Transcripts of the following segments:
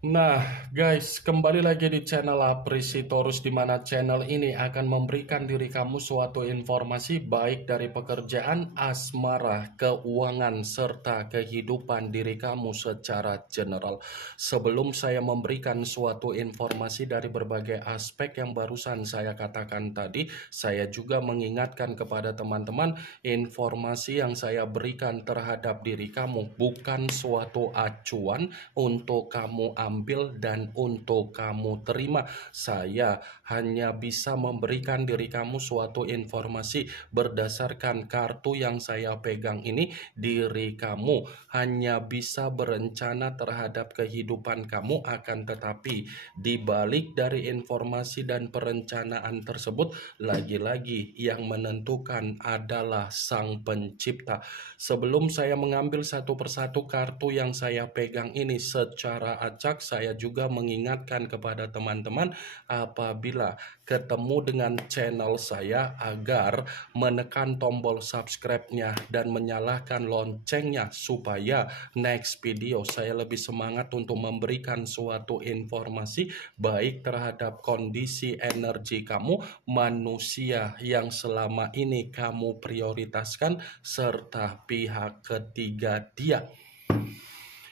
Nah, guys, kembali lagi di channel Aprisitorus, di mana channel ini akan memberikan diri kamu suatu informasi baik dari pekerjaan, asmara, keuangan, serta kehidupan diri kamu secara general. Sebelum saya memberikan suatu informasi dari berbagai aspek yang barusan saya katakan tadi, saya juga mengingatkan kepada teman-teman, informasi yang saya berikan terhadap diri kamu bukan suatu acuan untuk kamu ambil dan untuk kamu terima. Saya hanya bisa memberikan diri kamu suatu informasi berdasarkan kartu yang saya pegang ini. Diri kamu hanya bisa berencana terhadap kehidupan kamu, akan tetapi di balik dari informasi dan perencanaan tersebut, lagi-lagi yang menentukan adalah Sang Pencipta. Sebelum saya mengambil satu persatu kartu yang saya pegang ini secara acak, saya juga mengingatkan kepada teman-teman apabila ketemu dengan channel saya agar menekan tombol subscribe-nya dan menyalakan loncengnya supaya next video saya lebih semangat untuk memberikan suatu informasi baik terhadap kondisi energi kamu, manusia yang selama ini kamu prioritaskan, serta pihak ketiga dia.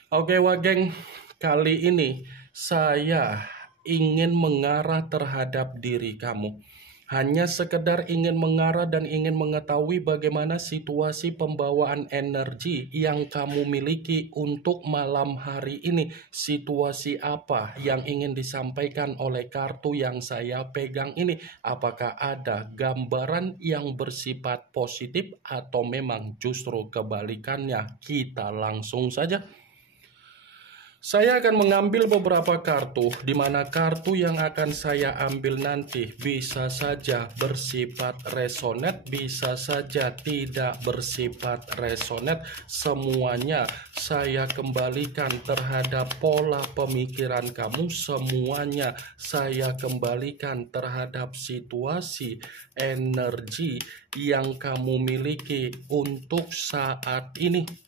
Oke Wageng, kali ini saya ingin mengarah terhadap diri kamu. Hanya sekedar ingin mengarah dan ingin mengetahui bagaimana situasi pembawaan energi yang kamu miliki untuk malam hari ini. Situasi apa yang ingin disampaikan oleh kartu yang saya pegang ini? Apakah ada gambaran yang bersifat positif atau memang justru kebalikannya? Kita langsung saja. Saya akan mengambil beberapa kartu, di mana kartu yang akan saya ambil nanti bisa saja bersifat resonate, bisa saja tidak bersifat resonate. Semuanya saya kembalikan terhadap pola pemikiran kamu, semuanya saya kembalikan terhadap situasi energi yang kamu miliki untuk saat ini.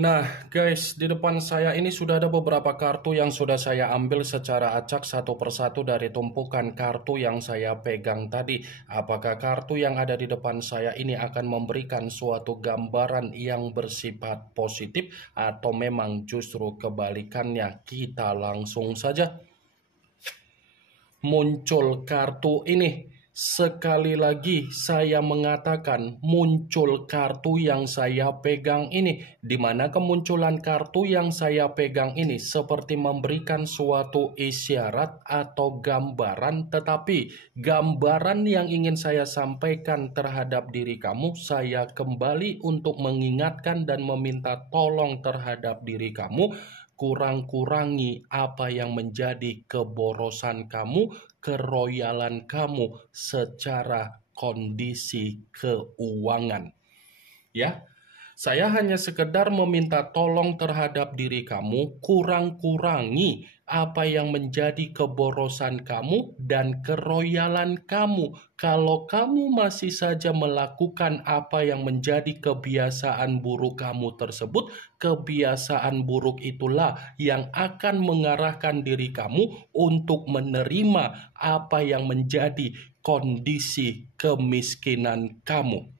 Nah guys, di depan saya ini sudah ada beberapa kartu yang sudah saya ambil secara acak satu persatu dari tumpukan kartu yang saya pegang tadi. Apakah kartu yang ada di depan saya ini akan memberikan suatu gambaran yang bersifat positif atau memang justru kebalikannya? Kita langsung saja. Muncul kartu ini. Sekali lagi saya mengatakan muncul kartu yang saya pegang ini, di mana kemunculan kartu yang saya pegang ini seperti memberikan suatu isyarat atau gambaran, tetapi gambaran yang ingin saya sampaikan terhadap diri kamu, saya kembali untuk mengingatkan dan meminta tolong terhadap diri kamu. Kurang-kurangi apa yang menjadi keborosan kamu, keroyalan kamu secara kondisi keuangan. Ya, saya hanya sekedar meminta tolong terhadap diri kamu, kurang-kurangi apa yang menjadi keborosan kamu dan keroyalan kamu. Kalau kamu masih saja melakukan apa yang menjadi kebiasaan buruk kamu tersebut, kebiasaan buruk itulah yang akan mengarahkan diri kamu untuk menerima apa yang menjadi kondisi kemiskinan kamu.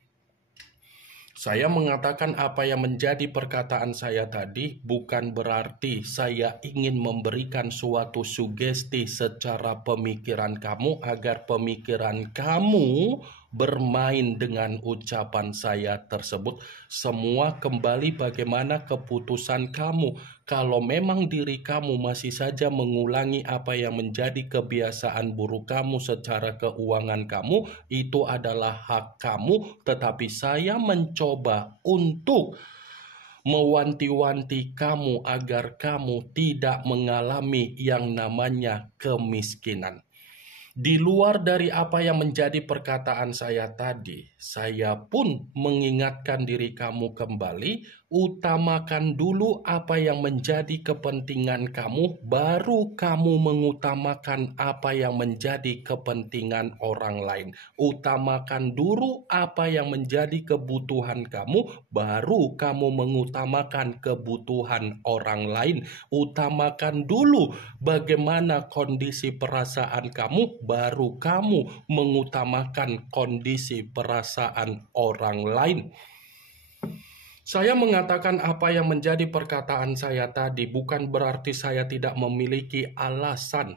Saya mengatakan apa yang menjadi perkataan saya tadi bukan berarti saya ingin memberikan suatu sugesti secara pemikiran kamu agar pemikiran kamu bermain dengan ucapan saya tersebut. Semua kembali bagaimana keputusan kamu. Kalau memang diri kamu masih saja mengulangi apa yang menjadi kebiasaan buruk kamu secara keuangan kamu, itu adalah hak kamu. Tetapi saya mencoba untuk mewanti-wanti kamu agar kamu tidak mengalami yang namanya kemiskinan. Di luar dari apa yang menjadi perkataan saya tadi, saya pun mengingatkan diri kamu kembali, utamakan dulu apa yang menjadi kepentingan kamu, baru kamu mengutamakan apa yang menjadi kepentingan orang lain. Utamakan dulu apa yang menjadi kebutuhan kamu, baru kamu mengutamakan kebutuhan orang lain. Utamakan dulu bagaimana kondisi perasaan kamu, baru kamu mengutamakan kondisi perasaan orang lain. Saya mengatakan apa yang menjadi perkataan saya tadi bukan berarti saya tidak memiliki alasan.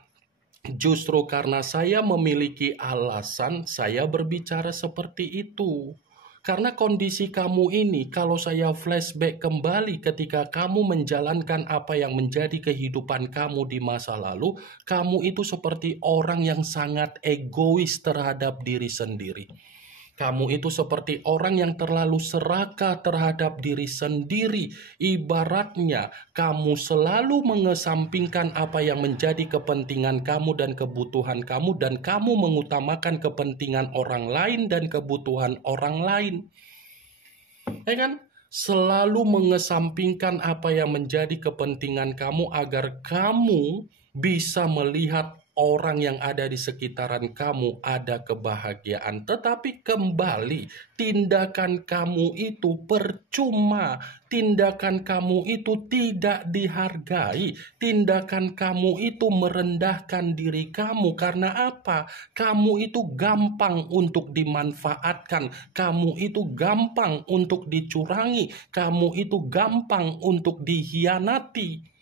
Justru karena saya memiliki alasan, saya berbicara seperti itu. Karena kondisi kamu ini, kalau saya flashback kembali ketika kamu menjalankan apa yang menjadi kehidupan kamu di masa lalu, kamu itu seperti orang yang sangat egois terhadap diri sendiri. Kamu itu seperti orang yang terlalu serakah terhadap diri sendiri. Ibaratnya kamu selalu mengesampingkan apa yang menjadi kepentingan kamu dan kebutuhan kamu, dan kamu mengutamakan kepentingan orang lain dan kebutuhan orang lain. Ya kan? Selalu mengesampingkan apa yang menjadi kepentingan kamu agar kamu bisa melihat orang yang ada di sekitaran kamu ada kebahagiaan. Tetapi kembali, tindakan kamu itu percuma. Tindakan kamu itu tidak dihargai. Tindakan kamu itu merendahkan diri kamu. Karena apa? Kamu itu gampang untuk dimanfaatkan. Kamu itu gampang untuk dicurangi. Kamu itu gampang untuk dikhianati.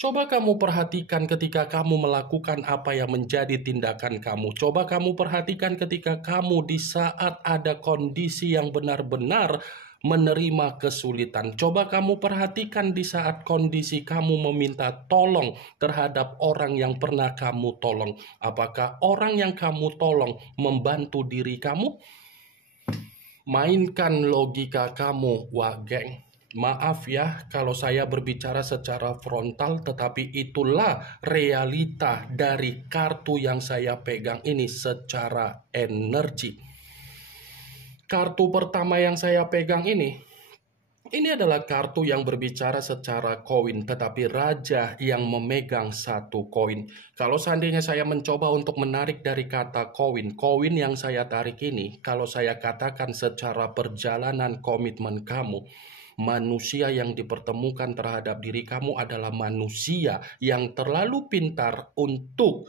Coba kamu perhatikan ketika kamu melakukan apa yang menjadi tindakan kamu. Coba kamu perhatikan ketika kamu di saat ada kondisi yang benar-benar menerima kesulitan. Coba kamu perhatikan di saat kondisi kamu meminta tolong terhadap orang yang pernah kamu tolong. Apakah orang yang kamu tolong membantu diri kamu? Mainkan logika kamu, wah geng. Maaf ya kalau saya berbicara secara frontal, tetapi itulah realita dari kartu yang saya pegang ini secara energi. Kartu pertama yang saya pegang ini adalah kartu yang berbicara secara koin, tetapi raja yang memegang satu koin. Kalau seandainya saya mencoba untuk menarik dari kata koin yang saya tarik ini, kalau saya katakan secara perjalanan komitmen kamu, manusia yang dipertemukan terhadap diri kamu adalah manusia yang terlalu pintar untuk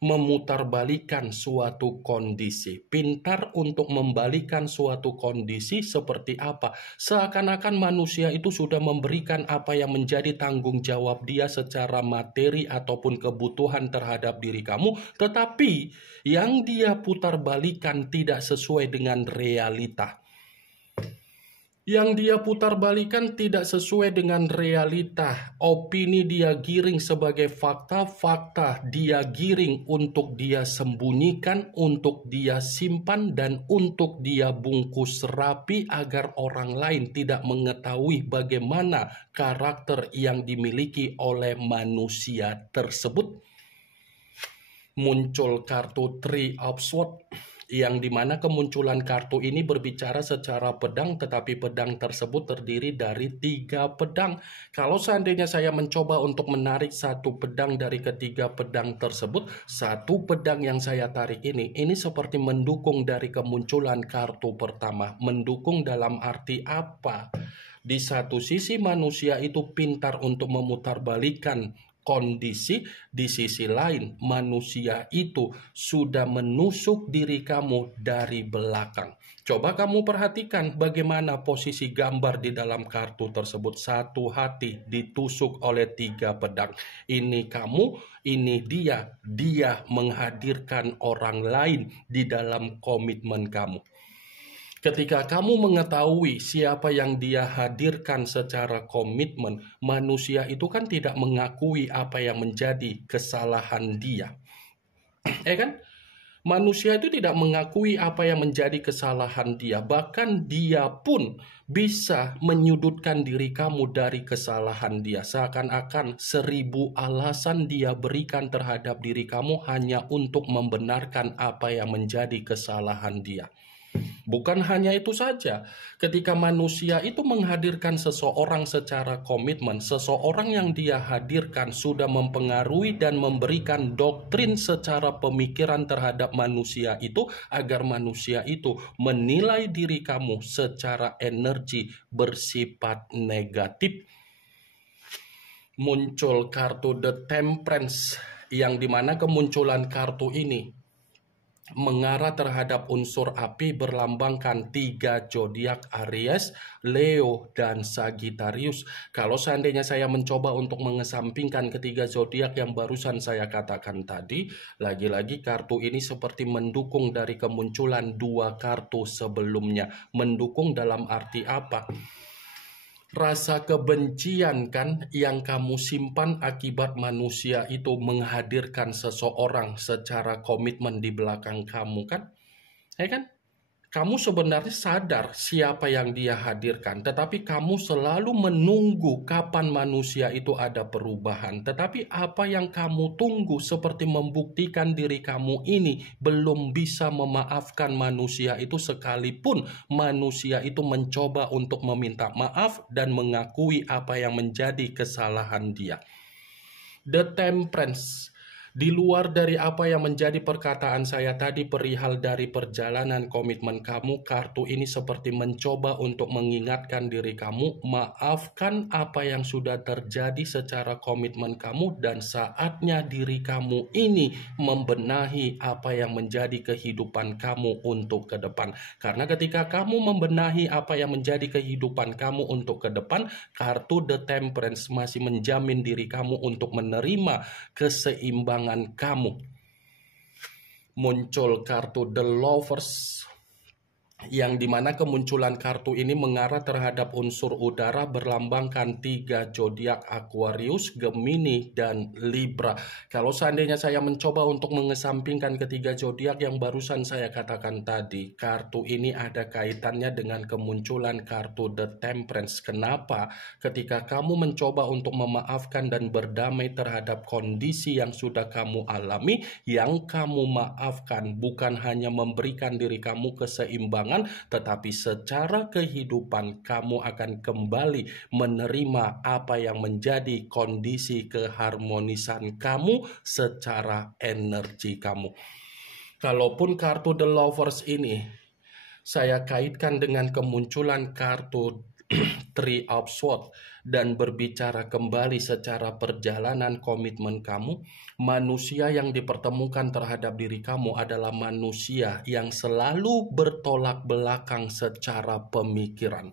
memutarbalikan suatu kondisi. Pintar untuk membalikan suatu kondisi seperti apa? Seakan-akan manusia itu sudah memberikan apa yang menjadi tanggung jawab dia secara materi ataupun kebutuhan terhadap diri kamu, tetapi yang dia putarbalikan tidak sesuai dengan realita. Yang dia putarbalikan tidak sesuai dengan realita. Opini dia giring sebagai fakta, fakta dia giring untuk dia sembunyikan, untuk dia simpan, dan untuk dia bungkus rapi agar orang lain tidak mengetahui bagaimana karakter yang dimiliki oleh manusia tersebut. Muncul kartu Three of Swords, yang dimana kemunculan kartu ini berbicara secara pedang, tetapi pedang tersebut terdiri dari 3 pedang. Kalau seandainya saya mencoba untuk menarik satu pedang dari ketiga pedang tersebut, satu pedang yang saya tarik ini seperti mendukung dari kemunculan kartu pertama. Mendukung dalam arti apa? Di satu sisi manusia itu pintar untuk memutarbalikkan kondisi di sisi lain manusia itu sudah menusuk diri kamu dari belakang. Coba kamu perhatikan bagaimana posisi gambar di dalam kartu tersebut. Satu hati ditusuk oleh 3 pedang. Ini kamu, ini dia. Dia menghadirkan orang lain di dalam komitmen kamu. Ketika kamu mengetahui siapa yang dia hadirkan secara komitmen, manusia itu kan tidak mengakui apa yang menjadi kesalahan dia. Kan? Manusia itu tidak mengakui apa yang menjadi kesalahan dia. Bahkan dia pun bisa menyudutkan diri kamu dari kesalahan dia. Seakan-akan 1000 alasan dia berikan terhadap diri kamu hanya untuk membenarkan apa yang menjadi kesalahan dia. Bukan hanya itu saja, ketika manusia itu menghadirkan seseorang secara komitmen, seseorang yang dia hadirkan sudah mempengaruhi dan memberikan doktrin secara pemikiran terhadap manusia itu, agar manusia itu menilai diri kamu secara energi bersifat negatif. Muncul kartu The Temperance, yang dimana kemunculan kartu ini mengarah terhadap unsur api berlambangkan 3 zodiak Aries, Leo, dan Sagittarius. Kalau seandainya saya mencoba untuk mengesampingkan ketiga zodiak yang barusan saya katakan tadi, lagi-lagi kartu ini seperti mendukung dari kemunculan 2 kartu sebelumnya. Mendukung dalam arti apa? Rasa kebencian kan yang kamu simpan akibat manusia itu menghadirkan seseorang secara komitmen di belakang kamu kan? Kan? Kamu sebenarnya sadar siapa yang dia hadirkan, tetapi kamu selalu menunggu kapan manusia itu ada perubahan. Tetapi apa yang kamu tunggu seperti membuktikan diri kamu ini belum bisa memaafkan manusia itu, sekalipun manusia itu mencoba untuk meminta maaf dan mengakui apa yang menjadi kesalahan dia. The Temperance. Di luar dari apa yang menjadi perkataan saya tadi perihal dari perjalanan komitmen kamu, kartu ini seperti mencoba untuk mengingatkan diri kamu, maafkan apa yang sudah terjadi secara komitmen kamu, dan saatnya diri kamu ini membenahi apa yang menjadi kehidupan kamu untuk ke depan. Karena ketika kamu membenahi apa yang menjadi kehidupan kamu untuk ke depan, kartu The Temperance masih menjamin diri kamu untuk menerima keseimbangan kamu. Muncul kartu The Lovers, yang dimana kemunculan kartu ini mengarah terhadap unsur udara berlambangkan 3 zodiak Aquarius, Gemini, dan Libra. Kalau seandainya saya mencoba untuk mengesampingkan ketiga zodiak yang barusan saya katakan tadi, kartu ini ada kaitannya dengan kemunculan kartu The Temperance. Kenapa? Ketika kamu mencoba untuk memaafkan dan berdamai terhadap kondisi yang sudah kamu alami, yang kamu maafkan bukan hanya memberikan diri kamu keseimbangan, tetapi secara kehidupan kamu akan kembali menerima apa yang menjadi kondisi keharmonisan kamu secara energi kamu. Kalaupun kartu The Lovers ini saya kaitkan dengan kemunculan kartu Three of Swords dan berbicara kembali secara perjalanan komitmen kamu, manusia yang dipertemukan terhadap diri kamu adalah manusia yang selalu bertolak belakang secara pemikiran.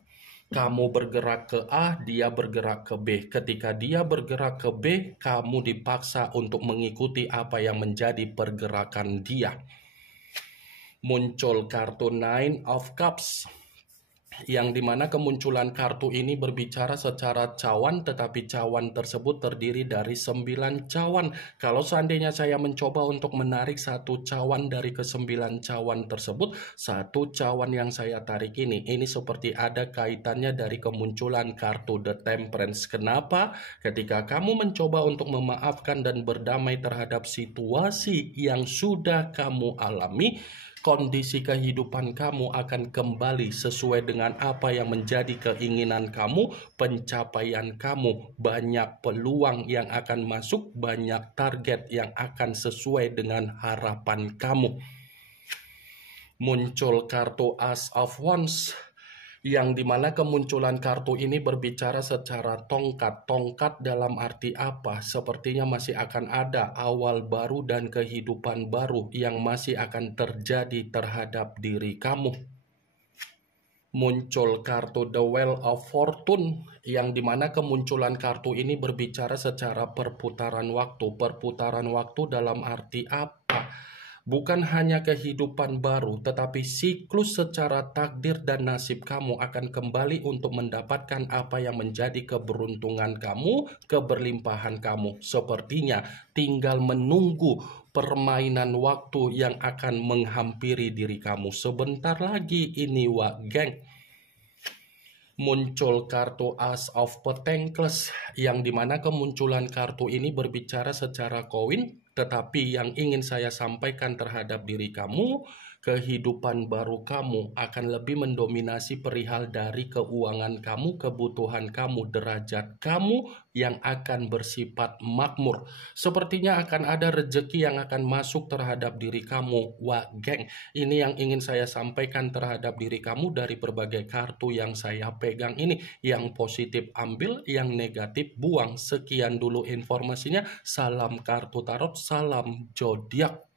Kamu bergerak ke A, dia bergerak ke B. Ketika dia bergerak ke B, kamu dipaksa untuk mengikuti apa yang menjadi pergerakan dia. Muncul kartu Nine of Cups, yang dimana kemunculan kartu ini berbicara secara cawan, tetapi cawan tersebut terdiri dari 9 cawan. Kalau seandainya saya mencoba untuk menarik satu cawan dari ke-9 cawan tersebut, satu cawan yang saya tarik ini seperti ada kaitannya dari kemunculan kartu The Temperance. Kenapa? Ketika kamu mencoba untuk memaafkan dan berdamai terhadap situasi yang sudah kamu alami, kondisi kehidupan kamu akan kembali sesuai dengan apa yang menjadi keinginan kamu, pencapaian kamu, banyak peluang yang akan masuk, banyak target yang akan sesuai dengan harapan kamu. Muncul kartu Ace of Wands, yang dimana kemunculan kartu ini berbicara secara tongkat. Tongkat dalam arti apa? Sepertinya masih akan ada awal baru dan kehidupan baru yang masih akan terjadi terhadap diri kamu. Muncul kartu The Wheel of Fortune, yang dimana kemunculan kartu ini berbicara secara perputaran waktu. Perputaran waktu dalam arti apa? Bukan hanya kehidupan baru, tetapi siklus secara takdir dan nasib kamu akan kembali untuk mendapatkan apa yang menjadi keberuntungan kamu, keberlimpahan kamu. Sepertinya tinggal menunggu permainan waktu yang akan menghampiri diri kamu. Sebentar lagi ini, geng. Muncul kartu Ace of Pentacles, yang dimana kemunculan kartu ini berbicara secara koin, tetapi yang ingin saya sampaikan terhadap diri kamu, kehidupan baru kamu akan lebih mendominasi perihal dari keuangan kamu, kebutuhan kamu, derajat kamu yang akan bersifat makmur. Sepertinya akan ada rezeki yang akan masuk terhadap diri kamu. Wah, geng, ini yang ingin saya sampaikan terhadap diri kamu dari berbagai kartu yang saya pegang ini. Yang positif ambil, yang negatif buang. Sekian dulu informasinya. Salam kartu tarot, salam zodiak.